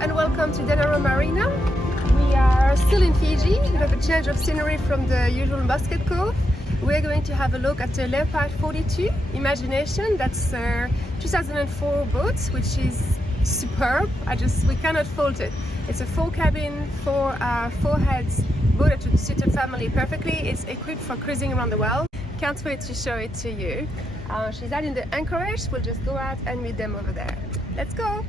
and welcome to Denaro Marina. We are still in Fiji. We have a change of scenery from the usual Musket Cove. We're going to have a look at the Leopard 42 Imagination. That's a 2004 boat, which is superb. We cannot fault it. It's a 4-cabin, 4 heads boat that would suit a family perfectly. It's equipped for cruising around the world. Can't wait to show it to you. She's out in the anchorage. We'll just go out and meet them over there. Let's go!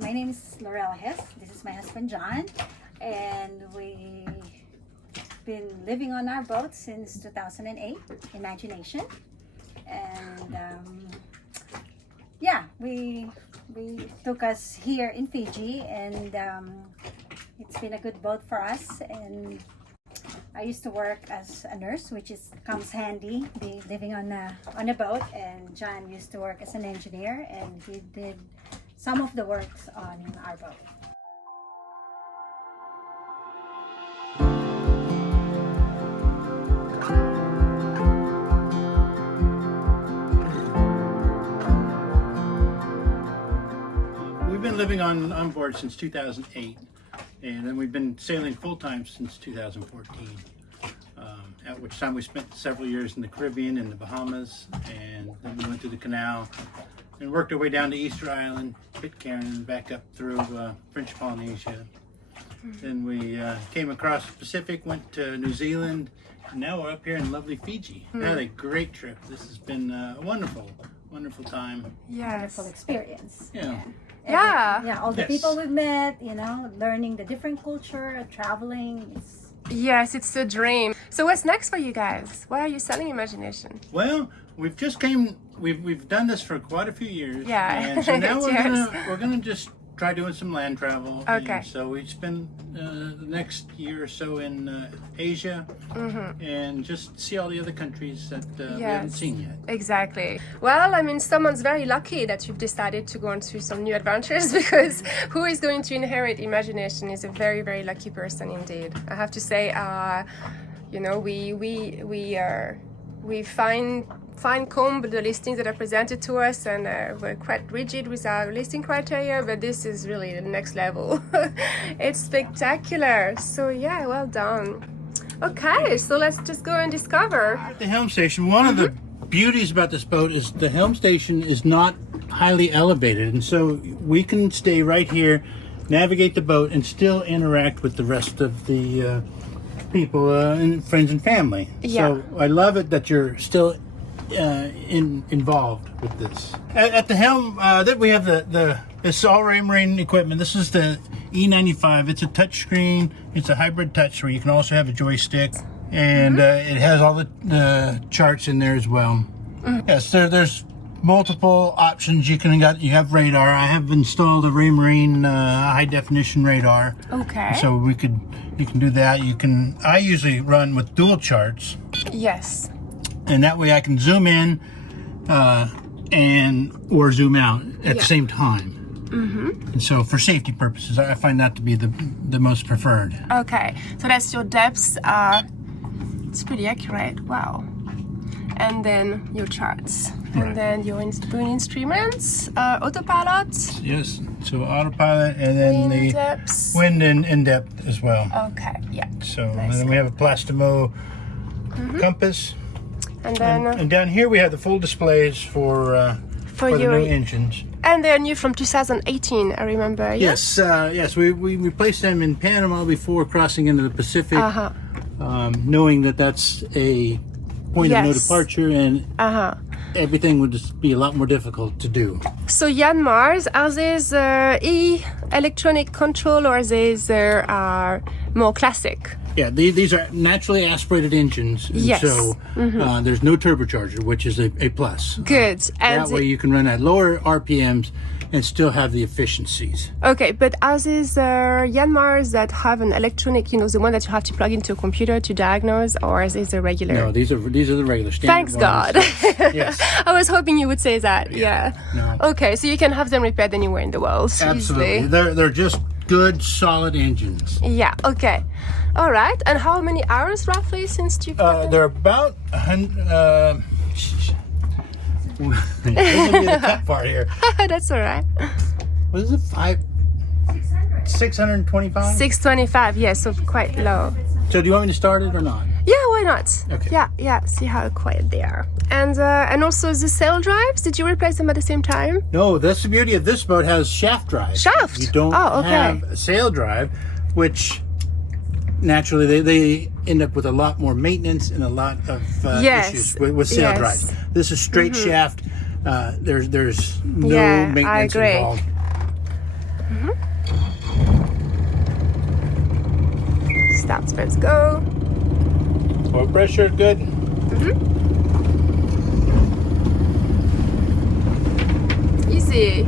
My name is This is my husband John, and we've been living on our boat since 2008, Imagination. And yeah, we took us here in Fiji, and it's been a good boat for us. And I used to work as a nurse, which comes handy, living on a boat. And John used to work as an engineer, and he did some of the works on our boat. We've been living on board since 2008, and then we've been sailing full-time since 2014, at which time we spent several years in the Caribbean and the Bahamas, and then we went through the canal and worked our way down to Easter Island, Pitcairn, back up through French Polynesia. Then we came across the Pacific, went to New Zealand, and now we're up here in lovely Fiji. Had a great trip. This has been a wonderful time. Yes. Wonderful experience. Yeah. Yeah. All the people we've met, learning the different culture, traveling. Yes, it's a dream. So what's next for you guys? Why are you selling Imagination? Well, we've done this for quite a few years. Yeah. And so now Cheers. we're gonna just try doing some land travel. Okay. And so we spend the next year or so in Asia, and just see all the other countries that we haven't seen yet. Exactly. Well, I mean, someone's very lucky that you've decided to go on to some new adventures, because who is going to inherit Imagination is a very, very lucky person indeed. I have to say, we fine-comb the listings that are presented to us, and we're quite rigid with our listing criteria, but this is really the next level. It's spectacular. So yeah, well done. Okay, so let's just go and discover. At the Helm Station, one of the beauties about this boat is the Helm Station is not highly elevated, and so we can stay right here, navigate the boat, and still interact with the rest of the people and friends and family. Yeah. So I love it that you're still involved with this. At the helm, that we have this all marine equipment. This is the E95. It's a touch screen. It's a hybrid touch, where you can also have a joystick, and it has all the charts in there as well. Yes, there's multiple options. You have radar. I have installed a Raymarine high definition radar. Okay. So you can do that. I usually run with dual charts. Yes. And that way I can zoom in or zoom out at the same time. And so for safety purposes, I find that to be the most preferred. Okay, so that's your depths. It's pretty accurate. Wow. And then your charts. And then your doing instruments, autopilot. Yes, so autopilot, and then Wind the depths. wind and depth as well. Okay, yeah. So Nice. and then we have a Plastimo compass. And then And down here we have the full displays for the your new engines. and they're new from 2018, I remember. Yes, yes. We replaced them in Panama before crossing into the Pacific, Uh-huh. knowing that that's a point of no Yes. departure, and everything would just be a lot more difficult to do. So Yanmars, are these electronic control or are these more classic? Yeah, these are naturally aspirated engines, and Yes. so there's no turbocharger, which is a plus. Good. And That way you can run at lower RPMs and still have the efficiencies. okay, but are these Yanmars that have an electronic, you know, the one that you have to plug into a computer to diagnose, or is this a regular? No, these are the regular standard Thanks ones. God. Yes. I was hoping you would say that. Yeah. No. Okay, so you can have them repaired anywhere in the world. Absolutely. Easily. They're just good, solid engines. Yeah. Okay. All right. And how many hours roughly since you've got them? They're about 100. This will be the cut part here. That's all right. What is it? 625? 625. Yeah, so quite low. So do you want me to start it or not? Yeah, why not? Okay. Yeah. See how quiet they are. And also the sail drives. Did you replace them at the same time? No, that's the beauty of this boat, has shaft drive. Shaft? You don't Oh, okay. have a sail drive, which naturally they end up with a lot more maintenance and a lot of Yes. issues with sail Yes. drive. This is straight shaft. There's no Yeah, I maintenance agree. involved. Start, let's go. Oil pressure, good. Easy.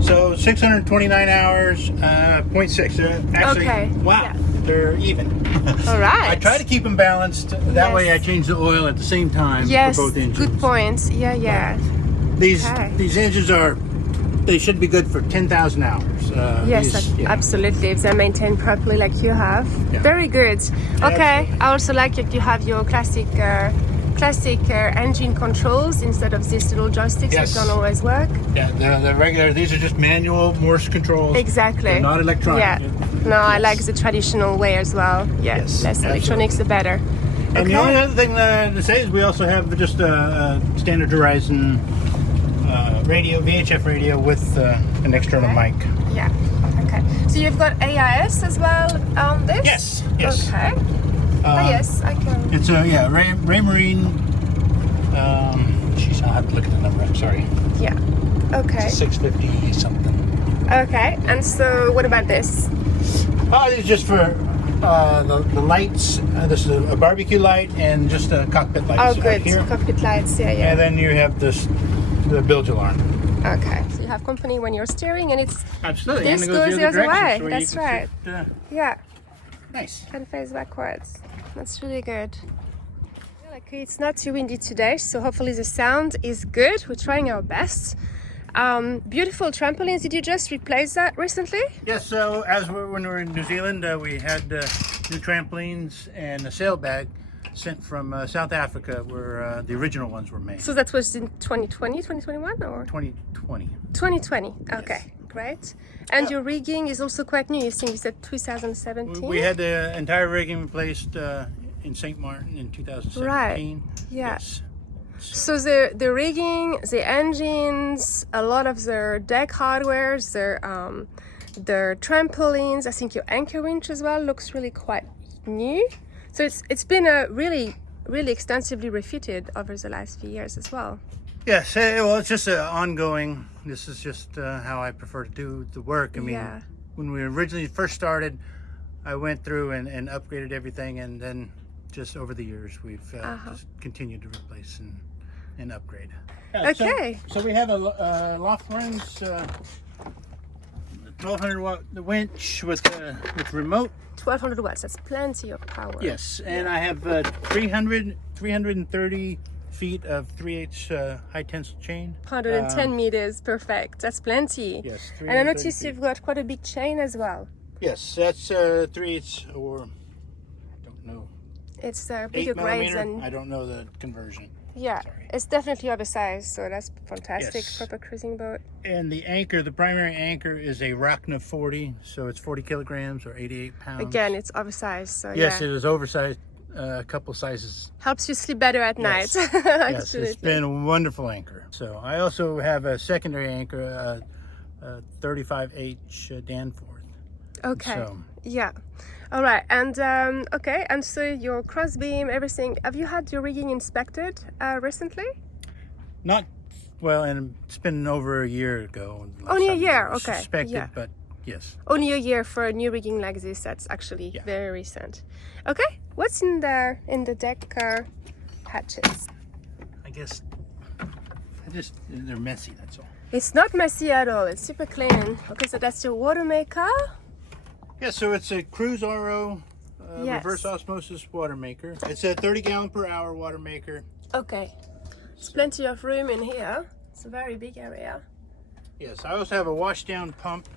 So 629 hours, 0.6. Actually, Okay, wow, yeah. they're even. All right. I try to keep them balanced. That way, I Yes. change the oil at the same time Yes, for both engines. good point. Yeah. These Okay. these engines they should be good for 10,000 hours. Yes, yeah. absolutely. If they're maintained properly like you have. Yeah. Very good. Okay. Absolutely. I also like that you have your classic engine controls instead of these little joysticks Yes. that don't always work. Yeah, the regular. These are just manual Morse controls. Exactly. They're not electronic. Yeah. No, I Yes. like the traditional way as well. Yeah. Yes, Less electronics, the better. And the only other thing to say is we also have just a standard Horizon radio, VHF radio with an external Okay. mic. Yeah. Okay. So you've got AIS as well on this? Yes. Yes. Okay. Yes, I can. It's a Ray Marine. I'll have to look at the number. I'm sorry. Yeah. Okay. 650 something. Okay. And so what about this? Oh, these are just for the lights. This is a barbecue light and just a cockpit light. Oh, good. Here. Cockpit lights. Yeah. And then you have the bilge alarm. Okay. So you have company when you're steering, and it's Absolutely. This and it goes the the other other direction, way. so you That's can right. sit, yeah, nice. can face backwards. That's really good. Luckily, it's not too windy today, so hopefully the sound is good. We're trying our best. Beautiful trampolines. Did you just replace that recently? Yes. So when we were in New Zealand, we had new trampolines and a sail bag sent from South Africa, where the original ones were made. So that was in 2020, 2021, or 2020. 2020? Okay, great. And your rigging is also quite new. You think you said 2017? We had the entire rigging replaced in St. Martin in 2017. Right. Yeah. Yes. So the rigging, the engines, a lot of their deck hardware, their trampolines. I think your anchor winch as well looks really quite new. So it's been really extensively refitted over the last few years as well. Yes. Well, it's just ongoing. This is just how I prefer to do the work. I mean, Yeah. when we originally first started, I went through and upgraded everything, and then just over the years we've just continued to replace and upgrade. Yeah, Okay. So we have a loft runs 1200 watt winch with remote. 1200 watts. That's plenty of power. Yes, and I have 330 feet of 3/8 high tensile chain. 110 meters. Perfect. That's plenty. Yes. And I 330 noticed feet. you've got quite a big chain as well. Yes, that's 3/8 or I don't know. It's 8 bigger grades millimeter. I than don't know the conversion. yeah. Sorry. It's definitely oversized, so that's fantastic. Yes. Proper cruising boat. And the anchor, the primary anchor, is a Rockna 40, so it's 40 kilograms or 88 pounds. Again, it's oversized, so Yes, yeah. it is oversized. A couple sizes. Helps you sleep better at Yes. night. Yes, Absolutely. it's been a wonderful anchor. So I also have a secondary anchor, 35H Danforth. Okay. So, Yeah. All right. And okay. And so your cross beam, everything. Have you had your rigging inspected recently? Not well, and it's been over a year ago. last Only a time year, it was okay, Suspected, yeah. but yes. Only a year for a new rigging like this. That's actually Yeah. very recent. Okay, what's in there in the deck hatches? I guess they're messy. That's all. It's not messy at all. It's super clean. Okay, so that's your water maker. Yeah, so it's a Cruise RO Yes. reverse osmosis water maker. It's a 30 gallon per hour water maker. Okay, there's plenty of room in here. It's a very big area. Yes, I also have a wash down pump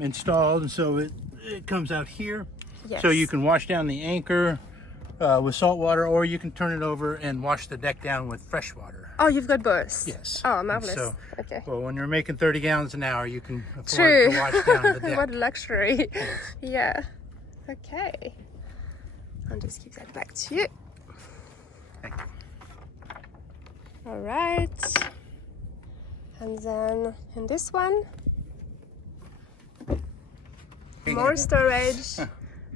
installed, and so it comes out here. Yes. So you can wash down the anchor with salt water, or you can turn it over and wash the deck down with fresh water. Oh, you've got both. Yes. Oh, marvelous. So, okay. well, when you're making 30 gallons an hour, you can afford True. to wash down the deck. What a luxury. Yes. Yeah. Okay. I'll just give that back to you. Thank you. All right. And then in this one, more storage.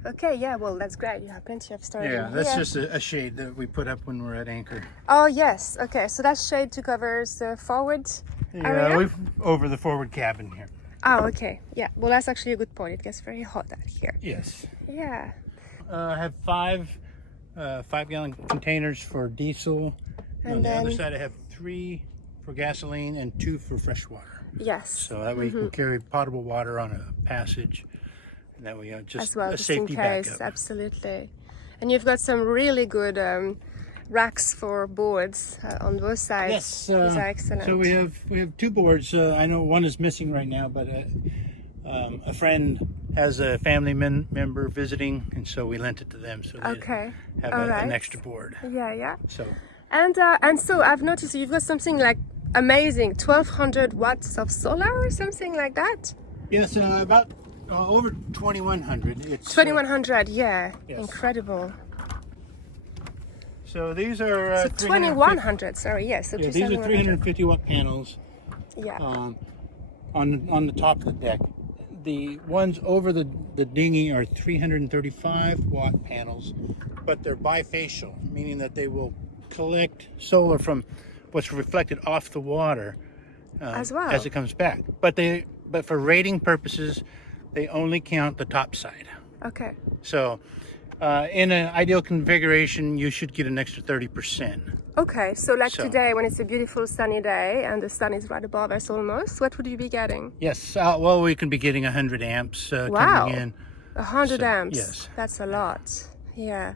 Okay, yeah, well, that's great. You have plenty of storage. Yeah, in that's here. just a shade that we put up when we're at anchor. Oh, yes. Okay, so that shade to cover the forward area? Yeah, we've over the forward cabin here. Oh, okay. Yeah, well, that's actually a good point. It gets very hot out here. Yes. Yeah. I have five 5-gallon containers for diesel. And on the other then- side, I have 3 for gasoline and 2 for fresh water. Yes. So that way you can carry potable water on a passage. And that way, just As well, a just in safety case. backup. Absolutely. And you've got some really good racks for boards on both sides. Yes, These are excellent. so we have 2 boards. I know one is missing right now, but a friend has a family member visiting, and so we lent it to them, so they Okay. have All right. an extra board. Yeah, yeah. So And so I've noticed you've got something like amazing 1200 watts of solar or something like that. yes, about over 2100. It's 2100, yeah. Yes. Incredible. So these are So 2100, sorry, yes. So Yeah, these are 2100. 350 watt panels Yeah. on the top of the deck. The ones over the dinghy are 335 watt panels, but they're bifacial, meaning that they will collect solar from what's reflected off the water As well. as it comes back. But for rating purposes, they only count the top side. Okay. So in an ideal configuration, you should get an extra 30%. Okay, so like So- today when it's a beautiful sunny day and the sun is right above us almost, what would you be getting? Yes, well, we can be getting 100 amps Wow. coming in. 100 So, amps. yes. That's a lot. Yeah.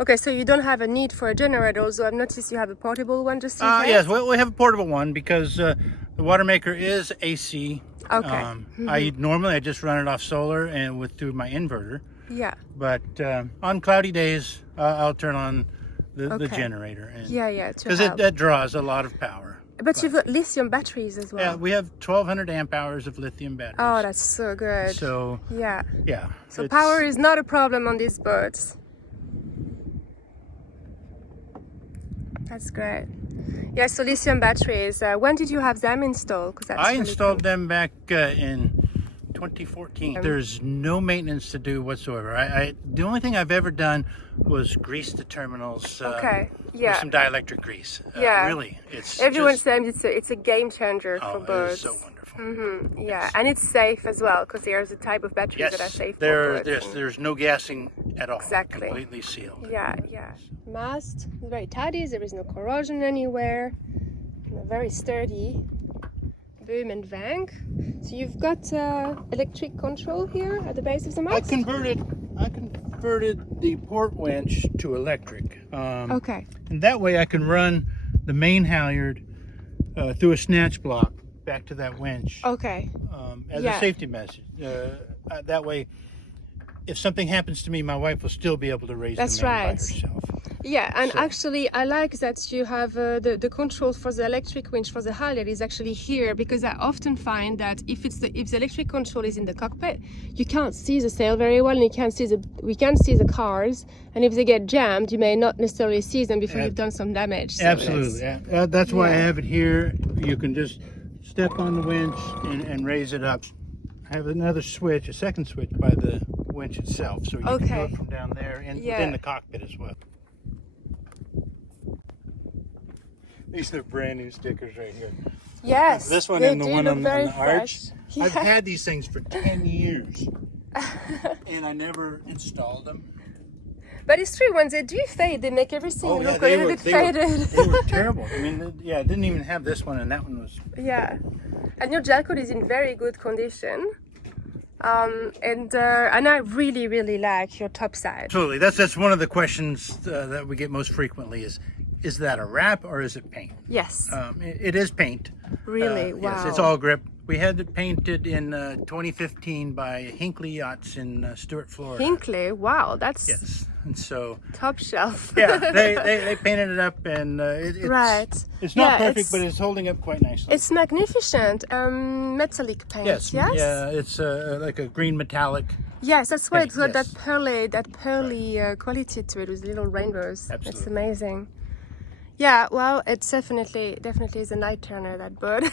Okay, so you don't have a need for a generator, although I've noticed you have a portable one just in case. Yes, well, we have a portable one because the water maker is AC. Okay. I just run it off solar and through my inverter. Yeah. But on cloudy days, I'll turn on the Okay. generator. Yeah, yeah. To Because help. that draws a lot of power. But you've got lithium batteries as well. Yeah, we have 1200 amp hours of lithium batteries. Oh, that's so good. So, Yeah. yeah. So it's- power is not a problem on these boats. That's great. Yeah, so lithium batteries. When did you have them installed? 'Cause that's I really installed cool. them back in 2014. There's no maintenance to do whatsoever. The only thing I've ever done was grease the terminals Okay. with Yeah. some dielectric grease. Yeah. Really, it's Everyone just, says it's a game changer for it is boats. so wonderful. Yeah, and it's safe as well because there's a type of batteries that are Yes, safe for boats. there's no gassing at all. Exactly. Completely sealed. Yeah, yeah. Mast is very tidy. There is no corrosion anywhere. Very sturdy. Boom and vang. So you've got electric control here at the base of the I mast. converted the port winch to electric. Okay. And that way I can run the main halyard through a snatch block back to that winch. Okay. As Yeah. a safety message. That way, if something happens to me, my wife will still be able to raise That's the main by right. herself. Yeah, and So- actually I like that you have the control for the electric winch for the halyard is actually here, because I often find that if the electric control is in the cockpit, you can't see the sail very well, and we can't see the cars, and if they get jammed, you may not necessarily see them before you've done some damage. So Absolutely. that's- That's why I Yeah. have it here. You can just step on the winch and raise it up. I have another switch, a second switch by the winch itself, so you can do Okay. it from down there and Yeah. within the cockpit as well. These are brand new stickers right here. Yes. This one they and the do one look on very the arch. fresh. I've Yeah. had these things for 10 years and I never installed them. But it's true, when they do fade, they make everything Oh, yeah, look a little bit faded. They were terrible. I mean, yeah, I didn't even have this one, and that one was. Yeah, and your gel coat is in very good condition. And I really like your top side. Absolutely, that's one of the questions that we get most frequently is that a wrap or is it paint? Yes. It is paint. Really? Wow. Yes, it's all grip. We had it painted in 2015 by Hinckley Yachts in Stuart, Florida. Hinckley, wow, that's Yes, and so top shelf. yeah, they painted it up, and it's Right. It's not Yeah, perfect, but it's holding up quite nicely. It's magnificent. Metallic paint. Yes, Yes. yeah, it's like a green metallic. Yes, that's why it's got Yes. that pearly quality to it with little rainbows. Absolutely. It's amazing. Yeah, well, it's definitely is a night turner, that boat.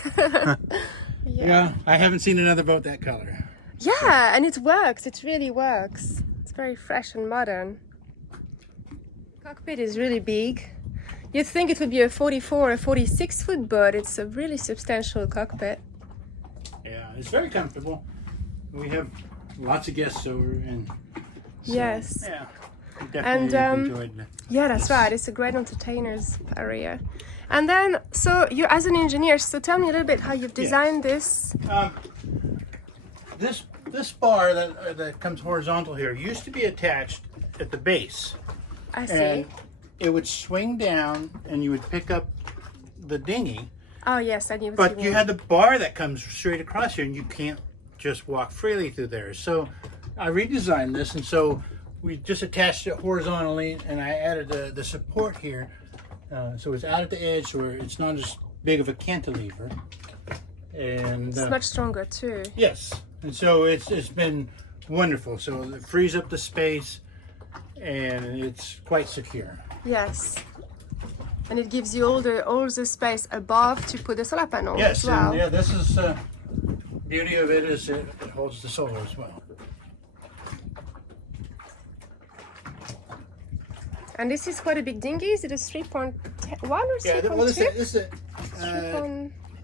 Yeah, I haven't seen another boat that color. Yeah, and it works. It really works. It's very fresh and modern. Cockpit is really big. You'd think it would be a 44 or 46 foot boat. It's a really substantial cockpit. Yeah, it's very comfortable. We have lots of guests over, and so, Yes. yeah, we definitely enjoyed it. Yeah, that's right. It's a great entertainers area. And then, so you're as an engineer, so tell me a little bit how you've designed this. This bar that comes horizontal here used to be attached at the base, I see. and it would swing down, and you would pick up the dinghy. Oh yes, I knew. But you had the bar that comes straight across here, and you can't just walk freely through there. So I redesigned this, and so we just attached it horizontally, and I added the support here, so it's out at the edge, so it's not as big of a cantilever. And It's much stronger too. yes, and so it's been wonderful. So it frees up the space, and it's quite secure. Yes. And it gives you all the space above to put the solar panel Yes, as well. and yeah, this is beauty of it is it holds the solar as well. And this is quite a big dinghy. Is it a 3.1 or 3.2? Yeah, well, this is It's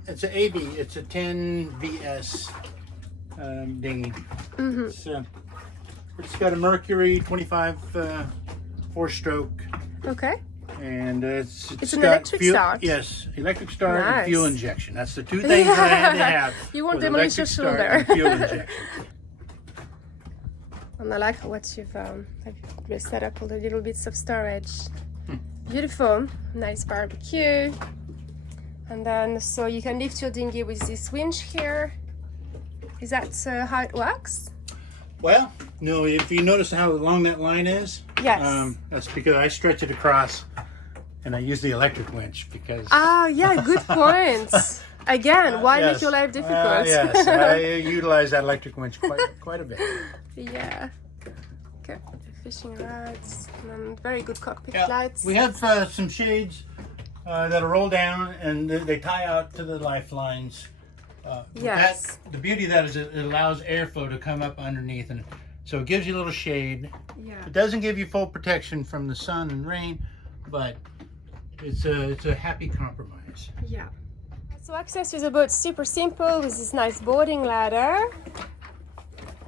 it's an AB. It's a 10 VS dinghy. It's got a Mercury 25 4-stroke, okay. and It's an got electric fuel, start. Yes, electric start Nice. and fuel injection. That's the two things that I had to have. You won't was demolish your electric start shoulder. and fuel injection. And I like what you've set up all the little bits of storage. Beautiful, nice barbecue. And then, so you can lift your dinghy with this winch here. Is that how it works? Well, no, if you notice how long that line is, Yes. that's because I stretch it across and I use the electric winch because. Ah, yeah, good point. Again, why yes. make your life difficult? Yes, I utilize that electric winch quite a bit. Yeah. Okay, fishing rods, and then very good cockpit Yeah, lights. we have some shades that'll roll down and they tie out to the lifelines. Yes. The beauty of that is it allows airflow to come up underneath, and so it gives you a little shade. Yeah. It doesn't give you full protection from the sun and rain, but it's a happy compromise. Yeah. So access to the boat super simple with this nice boarding ladder.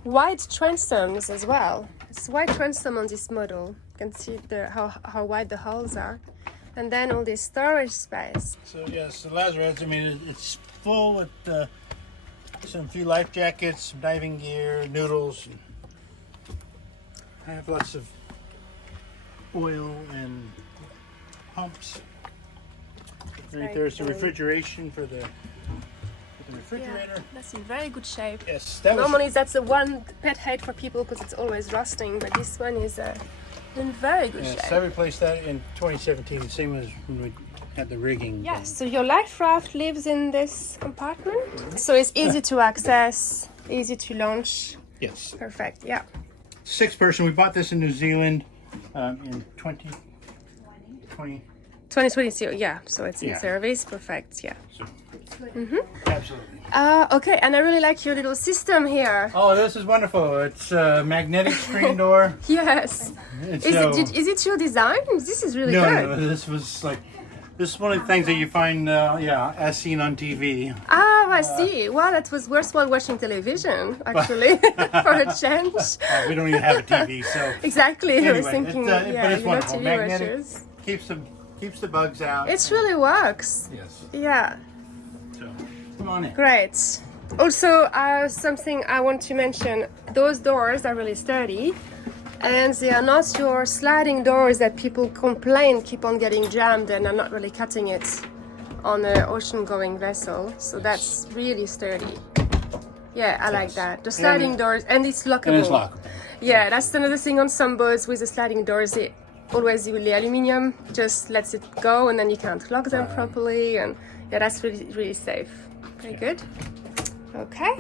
Wide transoms as well. It's wide transom on this model. You can see how wide the hulls are. And then all this storage space. So yes, the lazarettes, I mean, it's full with some few life jackets, some diving gear, noodles. I have lots of oil and pumps. Right there's the cool. refrigeration for the refrigerator. Yeah, that's in very good shape. Yes, that was Normally that's the one pet hate for people because it's always rusting, but this one is in very good yes, shape. I replaced that in 2017, same as when we had the rigging. Yes, so your life raft lives in this compartment. So it's easy to access, easy to launch. Yes. Perfect, yeah. 6-person. We bought this in New Zealand in 2020. 2022, yeah. So it's in Yeah. service, perfect, yeah. So, absolutely. Okay, and I really like your little system here. Oh, this is wonderful. It's a magnetic screen door. Yes. And Is so- it your design? This is really No, good. no, this This is one of the things that you find, yeah, as seen on TV. Ah, I see. Well, that was worthwhile watching television, actually, for a change. We don't even have a TV, so. Exactly. Anyway, I was thinking, but yeah, it's you're not wonderful. TV Magnetic, watchers. keeps the bugs out. It really works. Yes. Yeah. So, come on in. Great. Also, something I want to mention, those doors are really sturdy and they are not your sliding doors that people complain keep on getting jammed and are not really cutting it on an ocean going vessel. So that's really sturdy. Yeah, I like that. The sliding doors, and it's lockable. And it's lockable. Yeah, that's another thing on some boats with the sliding doors. They always use the aluminium, just lets it go and then you can't lock them properly. And yeah, that's really, really safe. Very good. Okay.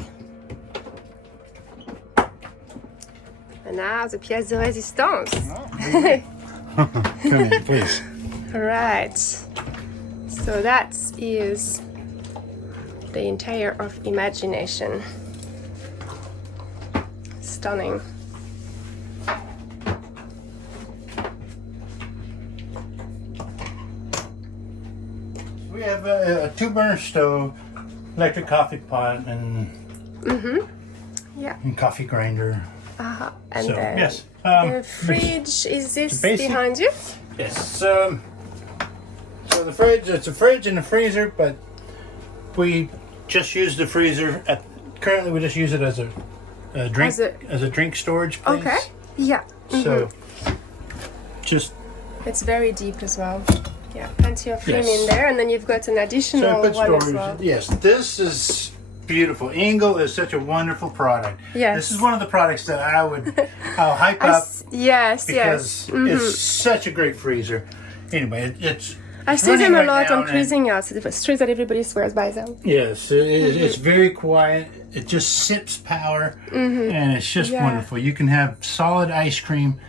And now the pièce de résistance. Come in, please. Right. So that is the interior of Imagination. Stunning. We have a 2-burner stove, electric coffee pot, and, Yeah. and coffee grinder. And So, then yes. the fridge is this basic- behind you? Yes. So the fridge, it's a fridge and a freezer, but we just use the freezer. Currently, we just use it as a drink as a drink storage place. Okay. Yeah. So just It's very deep as well. Yeah, plenty of room Yes. in there, and then you've got an so additional I put one as storage. well. Yes, this is beautiful. Engel is such a wonderful product. Yes. This is one of the products that I'll hype up Yes, because yes. it's such a great freezer. Anyway, it's I see running them a right lot now on and- cruising yachts. It's true that everybody swears by them. Yes, it's very quiet. It just sips power, and it's just Yeah. wonderful. You can have solid ice cream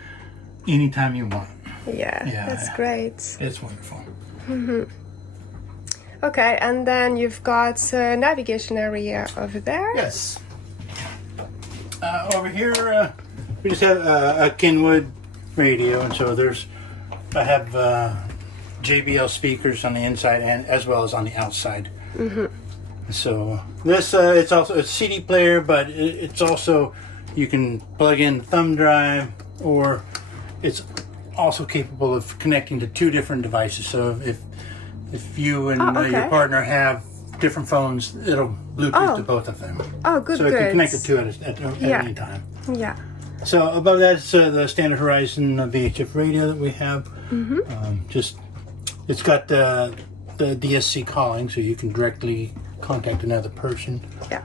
anytime you want. Yeah, Yeah. that's great. It's wonderful. Okay, and then you've got a navigation area over there. Yes. Over here, we just have a Kenwood radio, and so I have JBL speakers on the inside and as well as on the outside. So this it's also a CD player, but it's also you can plug in the thumb drive, or it's also capable of connecting to 2 different devices. So if you and okay. your partner have different phones, it'll Bluetooth to both of them. Oh, good, So it good. can connect the 2 at Yeah. any time. Yeah. So above that is the standard Horizon VHF radio that we have. It's got the DSC calling, so you can directly contact another person. Yeah.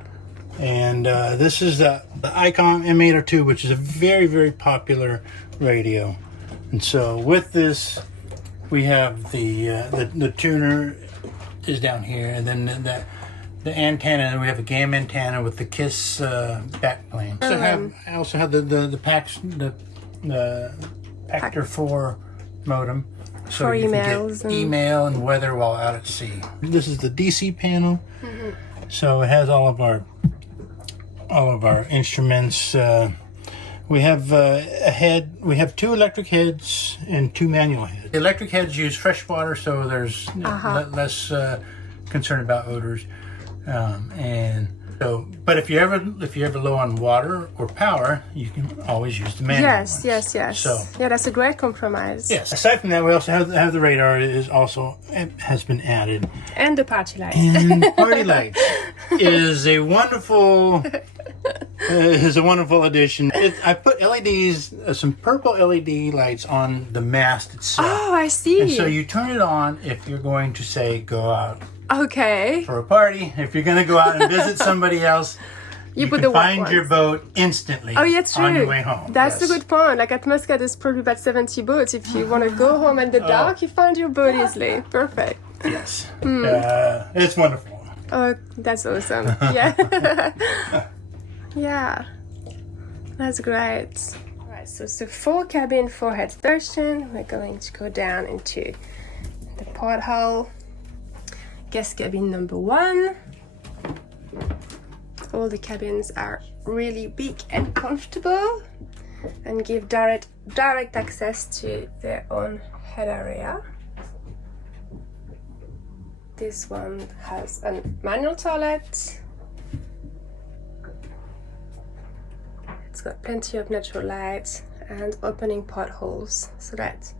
And this is the Icon M802, which is a very, very popular radio. And so with this, we have the tuner is down here, and then the antenna. We have a GAM antenna with the KISS backplane. I also have the Pactor 4 modem. So For you emails can and- get email and weather while out at sea. This is the DC panel, so it has all of our instruments. We have a head. We have 2 electric heads and 2 manual heads. The electric heads use fresh water, so there's less concern about odors. And so, but if you're ever low on water or power, you can always use the manual ones. Yes. So Yeah, that's a great compromise. yes. Aside from that, we also have the radar has been added. And the party light. And party lights is a wonderful addition. I put LEDs, some purple LED lights on the mast itself. Oh, I see. And so you turn it on if you're going to say go out Okay. for a party. If you're going to go out and visit somebody else, you put can the white find ones. your boat instantly. Oh, yeah, true. on your way home. That's Yes. a good point. Like at Muscat, there's probably about 70 boats. If you want to go home in the dark, you find your boat easily. Perfect. Yes. It's wonderful. Oh, that's awesome. Yeah. Yeah. That's great. All right, so it's a 4-cabin, 4-head version. We're going to go down into the porthole. Guest cabin number 1. All the cabins are really big and comfortable and give direct access to their own head area. This one has a manual toilet. It's got plenty of natural light and opening potholes so that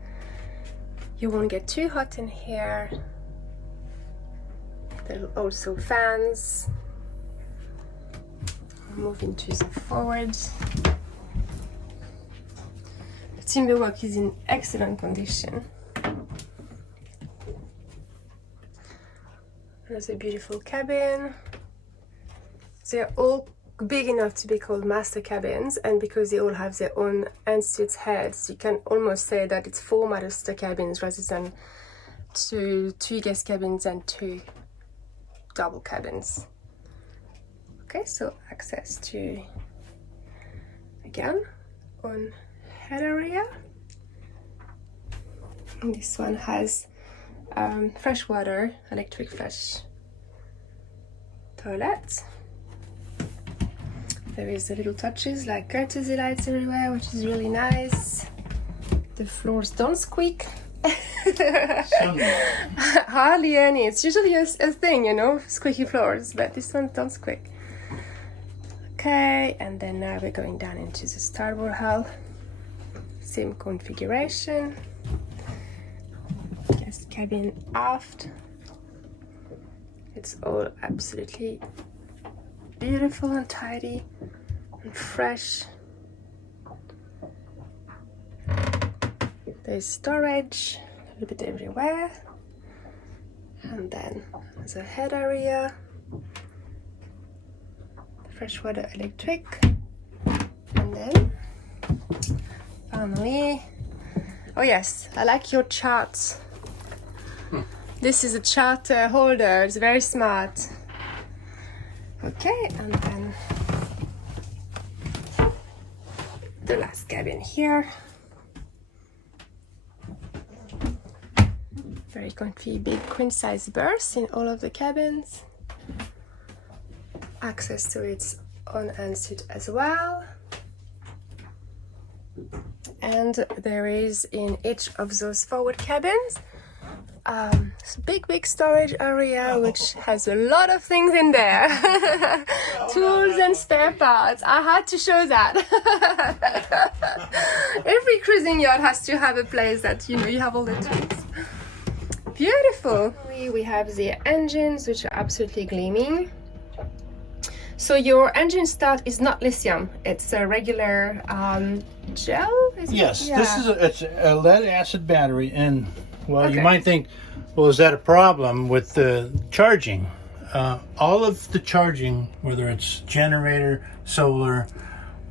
you won't get too hot in here. There are also fans. Moving to the forward. The timber work is in excellent condition. There's a beautiful cabin. They're all big enough to be called master cabins, and because they all have their own ensuite heads, you can almost say that it's 4 master cabins rather than two guest cabins and 2 double cabins. Okay, so access to, again, on head area. And this one has freshwater, electric flush toilet. There is the little touches like courtesy lights everywhere, which is really nice. The floors don't squeak. Hardly any. It's usually a thing, you know, squeaky floors, but this one don't squeak. Okay, and then now we're going down into the starboard hull. Same configuration. Guest cabin aft. It's all absolutely beautiful and tidy and fresh. There's storage a little bit everywhere, and then there's a head area, freshwater electric, and then finally, oh yes, I like your chart. This is a chart holder, it's very smart. Okay, and then the last cabin here. Very comfy, big queen size berths in all of the cabins. Access to its own ensuite as well. And there is in each of those forward cabins big storage area which has a lot of things in there. Tools and spare parts. I had to show that. Every cruising yacht has to have a place that you have all the tools. Beautiful. We have the engines which are absolutely gleaming. So your engine start is not lithium, it's a regular gel? Yes, Yeah. it's a lead acid battery, and well, Okay. you might think, well, is that a problem with the charging? All of the charging, whether it's generator, solar,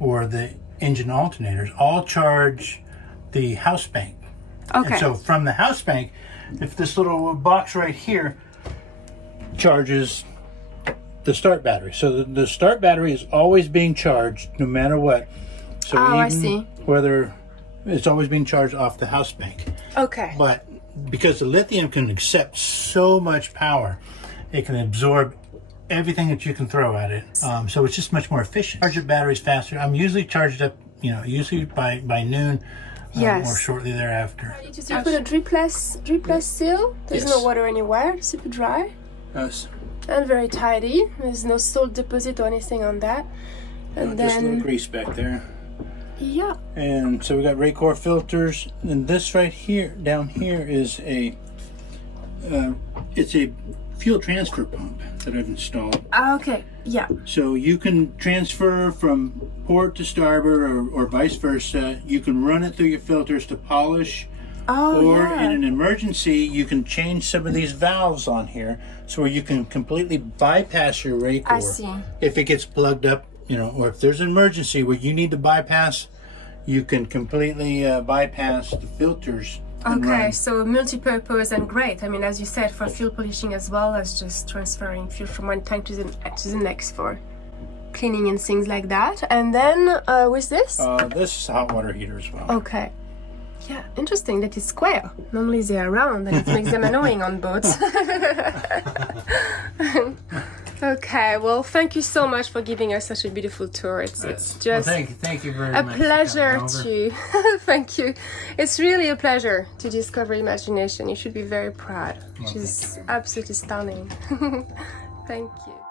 or the engine alternators, all charge the house bank. Okay. And so from the house bank, if this little box right here charges the start battery. So the start battery is always being charged no matter what. So Oh, even I see. whether it's always being charged off the house bank. Okay. But because the lithium can accept so much power, it can absorb everything that you can throw at it. So it's just much more efficient. Charge your batteries faster. I'm usually charged up, usually by noon Yes. or shortly thereafter. You put a dripless seal. There's Yes. no water anywhere. Super dry Yes. and very tidy. There's no salt deposit or anything on that. And Just a little then grease back there. yeah. And so we got Raycor filters, and this right here, down here, is it's a fuel transfer pump that I've installed. Okay. Yeah. So you can transfer from port to starboard, or vice versa. You can run it through your filters to polish, Oh or yeah. in an emergency, you can change some of these valves on here, so you can completely bypass your Raycor. I see. If it gets plugged up, or if there's an emergency where you need to bypass, you can completely bypass the filters. And Okay, run. so multi-purpose and great. I mean, as you said, for fuel polishing as well as just transferring fuel from one tank to the next for cleaning and things like that. And then with this? This is a hot water heater as well. Okay. Yeah, interesting that it's square. Normally they're round and it makes them annoying on boats. Okay, well, thank you so much for giving us such a beautiful tour. It's just thank you very a much. pleasure to thank you. It's really a pleasure to discover imagination. You should be very proud. She's absolutely stunning. Thank you.